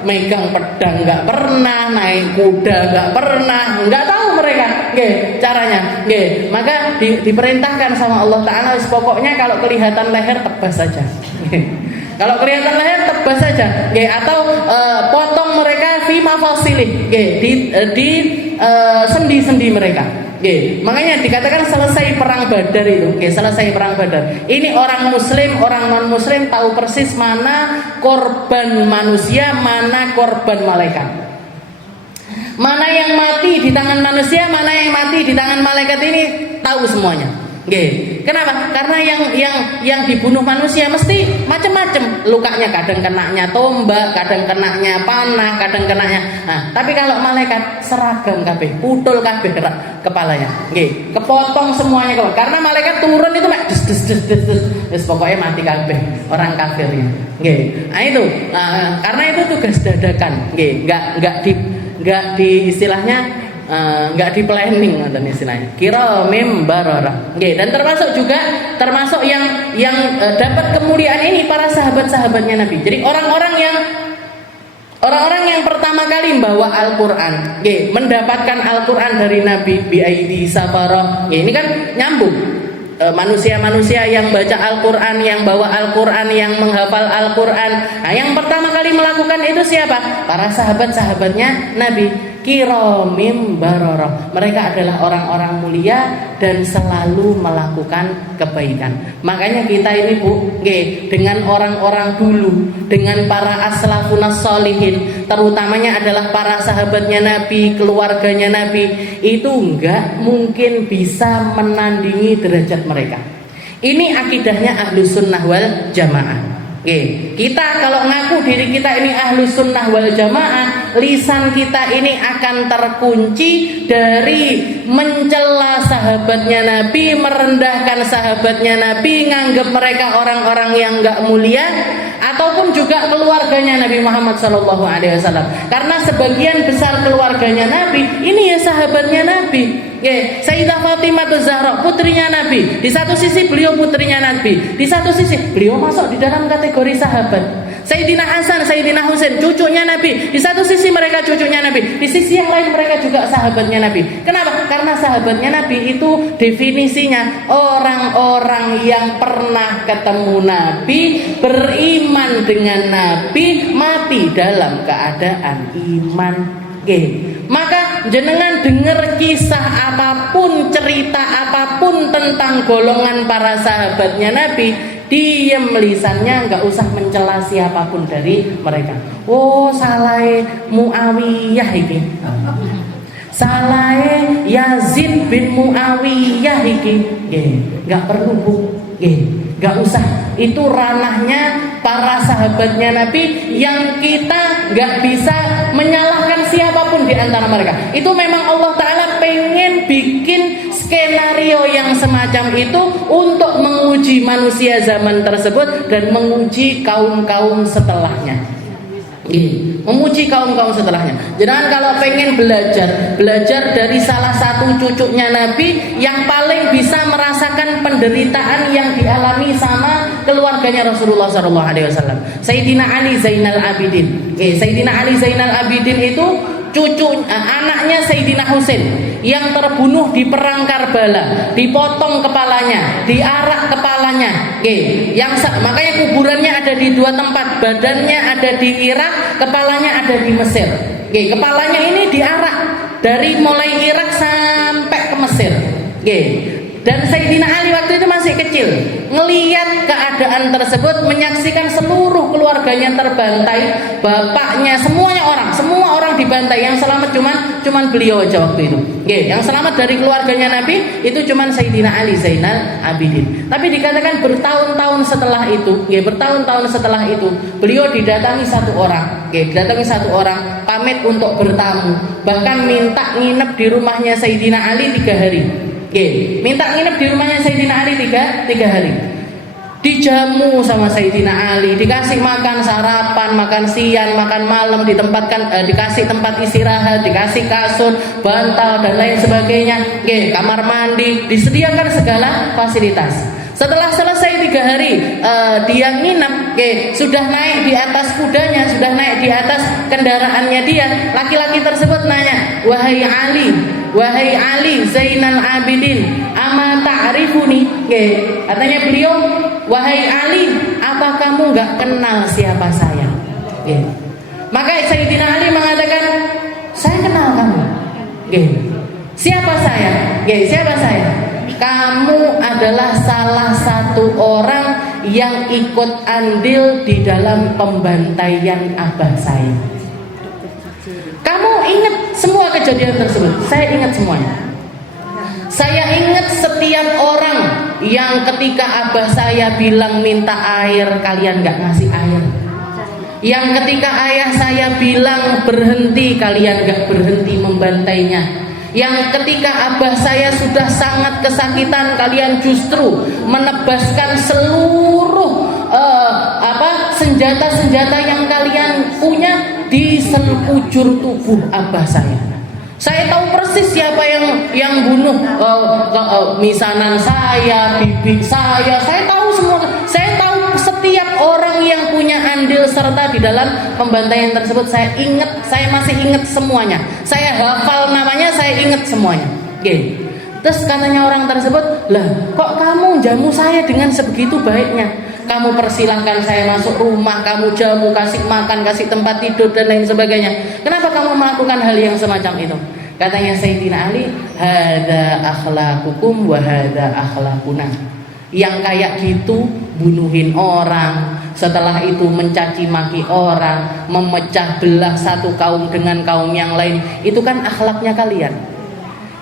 megang pedang nggak pernah, naik kuda nggak pernah, nggak tahu mereka caranya. Maka diperintahkan sama Allah Ta'ala, pokoknya kalau kelihatan leher tebas saja. Kalau kelihatan leher tebas saja, atau potong mereka fi mafasilih, di sendi-sendi mereka. Makanya dikatakan selesai perang Badar itu, selesai perang Badar. Ini orang muslim, orang non muslim tahu persis mana korban manusia, mana korban malaikat. Mana yang mati di tangan manusia, mana yang mati di tangan malaikat, ini tahu semuanya. Kenapa? Karena yang dibunuh manusia mesti macam-macam lukanya, kadang kenanya tombak, kadang kenanya panah, kadang kenanya. Tapi kalau malaikat seragam kabeh, putul kabeh kepalanya. Kepotong semuanya kok. Karena malaikat turun itu des pokoknya mati kabeh orang kafirnya. Itu. Karena itu tugas dadakan. Enggak di istilahnya nggak di planning nonton istilahnya, kiramim barara. Dan termasuk yang dapat kemuliaan ini para sahabat-sahabatnya Nabi. Jadi orang-orang yang pertama kali membawa Al-Quran, mendapatkan Al-Quran dari Nabi biaidi safarah. Ini kan nyambung. Manusia-manusia yang baca Al-Quran, yang bawa Al-Quran, yang menghafal Al-Quran. Yang pertama kali melakukan itu siapa? Para sahabat-sahabatnya Nabi. Kiramim bararah. Mereka adalah orang-orang mulia dan selalu melakukan kebaikan. Makanya kita ini dengan orang-orang dulu, dengan para aslafunas solihin, terutamanya adalah para sahabatnya Nabi, keluarganya Nabi, itu enggak mungkin bisa menandingi derajat mereka. Ini akidahnya Ahlus Sunnah wal Jamaah. Kita kalau ngaku diri kita ini Ahlus Sunnah wal Jamaah, lisan kita ini akan terkunci dari mencela sahabatnya Nabi, merendahkan sahabatnya Nabi, nganggap mereka orang-orang yang enggak mulia, ataupun juga keluarganya Nabi Muhammad SAW. Karena sebagian besar keluarganya Nabi ini ya sahabatnya Nabi. Sayyidah Fatimah Zahra, putrinya Nabi. Di satu sisi beliau putrinya Nabi, di satu sisi beliau masuk di dalam kategori sahabat. Sayyidina Hasan, Sayyidina Husain, cucunya Nabi. Di satu sisi mereka cucunya Nabi, di sisi yang lain mereka juga sahabatnya Nabi. Kenapa? Karena sahabatnya Nabi itu definisinya orang-orang yang pernah ketemu Nabi, beriman dengan Nabi, mati dalam keadaan iman. Maka jenengan dengar kisah apapun, cerita apapun tentang golongan para sahabatnya Nabi, diem lisannya, nggak usah mencela siapapun dari mereka. Oh, salah Muawiyah iki, salah Yazid bin Muawiyah iki, nggak perlu bu, nggak usah. Itu ranahnya para sahabatnya Nabi yang kita nggak bisa menyalahkan siapapun di antara mereka. Itu memang Allah Ta'ala pengen bikin skenario yang semacam itu untuk menguji manusia zaman tersebut dan menguji kaum-kaum setelahnya. Memuji kaum-kaum setelahnya. Jangan kalau pengen belajar dari salah satu cucunya Nabi yang paling bisa merasakan penderitaan yang dialami sama keluarganya Rasulullah SAW, Sayyidina Ali Zainal Abidin. Sayyidina Ali Zainal Abidin itu anaknya Sayyidina Husain yang terbunuh di perang Karbala, dipotong kepalanya, diarak kepalanya. Makanya kuburannya ada di dua tempat, badannya ada di Irak, kepalanya ada di Mesir. Kepalanya ini diarak dari mulai Irak sampai ke Mesir. Dan Sayyidina Ali waktu itu masih kecil, ngelihat keadaan tersebut, menyaksikan seluruh keluarganya terbantai, bapaknya, semua orang dibantai. Yang selamat cuman beliau aja waktu itu. Yang selamat dari keluarganya Nabi itu cuman Sayyidina Ali Zainal Abidin. Tapi dikatakan bertahun-tahun setelah itu, beliau didatangi satu orang, pamit untuk bertamu, bahkan minta nginep di rumahnya Sayyidina Ali 3 hari. Minta nginep di rumahnya Sayyidina Ali 3 hari. Dijamu sama Sayyidina Ali, dikasih makan sarapan, makan siang, makan malam, dikasih tempat istirahat, dikasih kasur, bantal dan lain sebagainya. Kamar mandi, disediakan segala fasilitas. Setelah selesai 3 hari dia nginep, sudah naik di atas kudanya, sudah naik di atas kendaraannya dia. Laki-laki tersebut nanya, Wahai Ali Zainal Abidin, ama ta'rifuni? Katanya beliau, wahai Ali, apa kamu nggak kenal siapa saya? Maka Sayyidina Ali mengatakan, saya kenal kamu. Siapa saya? Siapa saya? Kamu adalah salah satu orang yang ikut andil di dalam pembantaian abah saya. Kamu ingat semua kejadian tersebut? Saya ingat semuanya. Saya ingat setiap orang yang ketika abah saya bilang minta air, kalian gak ngasih air. Yang ketika ayah saya bilang berhenti, kalian gak berhenti membantainya. Yang ketika abah saya sudah sangat kesakitan, kalian justru menebaskan seluruh senjata-senjata yang kalian punya di sekujur tubuh abah saya. Saya tahu persis siapa yang bunuh misanan saya, bibi saya tahu semua. Saya tahu setiap orang yang punya andil serta di dalam pembantaian tersebut. Saya ingat, saya masih ingat semuanya. Saya hafal namanya, saya ingat semuanya. Terus katanya orang tersebut, lah kok kamu jamu saya dengan sebegitu baiknya? Kamu persilahkan saya masuk rumah, kamu jamu, kasih makan, kasih tempat tidur dan lain sebagainya. Kenapa kamu melakukan hal yang semacam itu? Katanya Sayyidina Ali, hada akhlaqukum wa hada akhlaquna. Yang kayak gitu bunuhin orang, setelah itu mencaci maki orang, memecah belah satu kaum dengan kaum yang lain, itu kan akhlaknya kalian.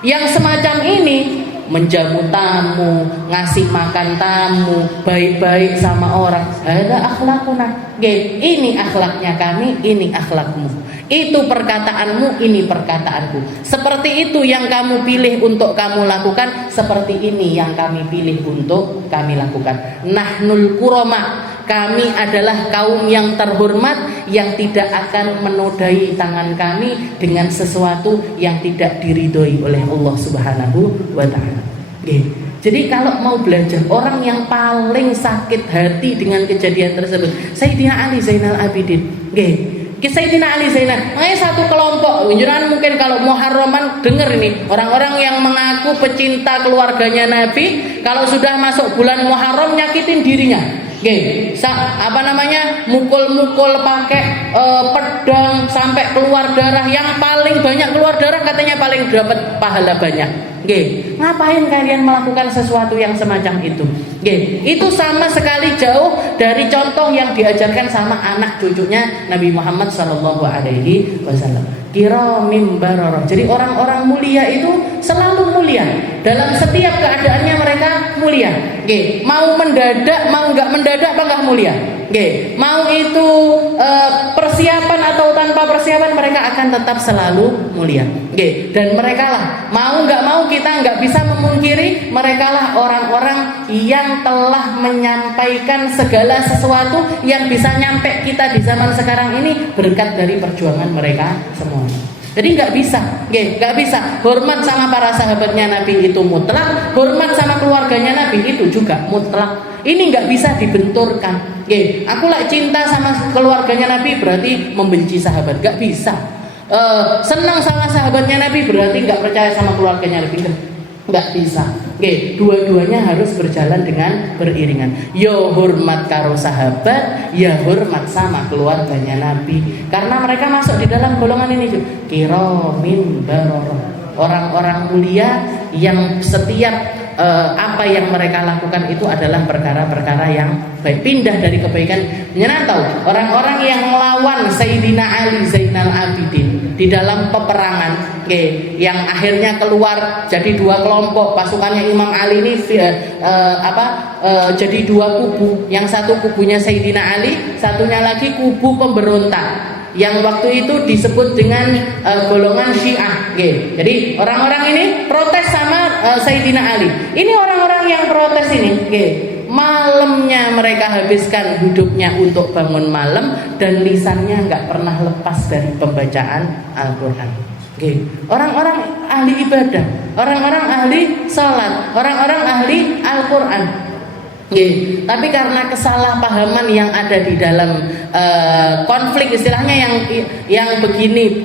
Yang semacam ini menjamu tamu, ngasih makan tamu, baik-baik sama orang, ada akhlakuna. Ini akhlaknya kami, ini akhlakmu. Itu perkataanmu, ini perkataanku. Seperti itu yang kamu pilih untuk kamu lakukan, seperti ini yang kami pilih untuk kami lakukan. Nahnul kurama, kami adalah kaum yang terhormat yang tidak akan menodai tangan kami dengan sesuatu yang tidak diridhoi oleh Allah Subhanahu wa taala. Jadi kalau mau belajar, orang yang paling sakit hati dengan kejadian tersebut Sayyidina Ali Zainal Abidin. Sayyidina Ali Zainal, makanya satu kelompok, jangan mungkin kalau Muharraman dengar ini, orang-orang yang mengaku pecinta keluarganya Nabi, kalau sudah masuk bulan Muharram nyakitin dirinya. Mukul-mukul pakai pedang sampai keluar darah, yang paling banyak keluar darah katanya paling dapat pahala banyak. Ngapain kalian melakukan sesuatu yang semacam itu? Itu sama sekali jauh dari contoh yang diajarkan sama anak cucunya Nabi Muhammad SAW. Kiramim bararah. Jadi orang-orang mulia itu selalu mulia. Dalam setiap keadaannya mereka mulia. Mau mendadak, mau nggak mendadak, apa nggak mulia? Mau itu persiapan atau tanpa persiapan, mereka akan tetap selalu mulia. Dan mereka lah, mau nggak mau kita nggak bisa memungkiri, mereka lah orang-orang yang telah menyampaikan segala sesuatu yang bisa nyampe kita di zaman sekarang ini berkat dari perjuangan mereka semua. Jadi nggak bisa. Hormat sama para sahabatnya Nabi itu mutlak, hormat sama keluarganya Nabi itu juga mutlak. Ini nggak bisa dibenturkan. Aku lah cinta sama keluarganya Nabi berarti membenci sahabat, nggak bisa. Senang sama sahabatnya Nabi berarti nggak percaya sama keluarganya Nabi, nggak bisa. Dua-duanya harus berjalan dengan beriringan. Yo hormat karo sahabat, ya hormat sama keluarganya Nabi, karena mereka masuk di dalam golongan ini. Kiramin bararah, orang-orang mulia yang setiap apa yang mereka lakukan itu adalah perkara-perkara yang baik, pindah dari kebaikan. Jangan tahu orang-orang yang melawan Sayyidina Ali Zainal Abidin di dalam peperangan, yang akhirnya keluar jadi dua kelompok. Pasukannya Imam Ali ini jadi dua kubu. Yang satu kubunya Sayyidina Ali, satunya lagi kubu pemberontak yang waktu itu disebut dengan golongan Syiah. Jadi orang-orang ini protes sama Sayyidina Ali. Ini orang-orang yang protes ini, malamnya mereka habiskan hidupnya untuk bangun malam, dan lisannya nggak pernah lepas dari pembacaan Al-Quran. Orang-orang ahli ibadah, orang-orang ahli sholat, orang-orang ahli Al-Quran. Tapi karena kesalahpahaman yang ada di dalam konflik, istilahnya yang begini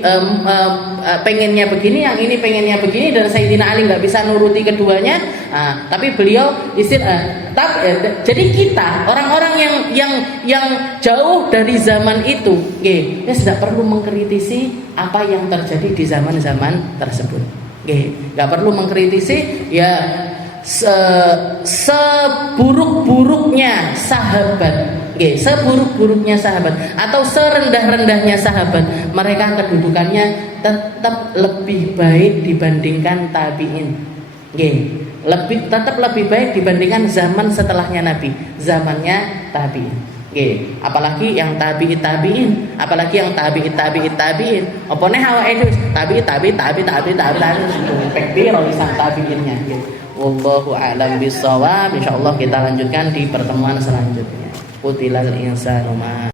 pengennya begini, yang ini pengennya begini, dan Sayyidina Ali nggak bisa nuruti keduanya. Tapi beliau jadi kita orang-orang yang jauh dari zaman itu, ya sudah perlu mengkritisi apa yang terjadi di zaman-zaman tersebut. Nggak perlu mengkritisi ya. Seburuk-buruknya sahabat, seburuk-buruknya sahabat atau serendah-rendahnya sahabat, mereka kedudukannya tetap lebih baik dibandingkan tabi'in. Tetap lebih baik dibandingkan zaman setelahnya Nabi, zamannya tabi'in. Apalagi yang tabi'in, apalagi yang tabi'in. Apa nih hawa itu tabi'in pekpiro lisan tabi'innya. Wallahu a'lam bishawab. Insyaallah kita lanjutkan di pertemuan selanjutnya. Qutilal insanu ma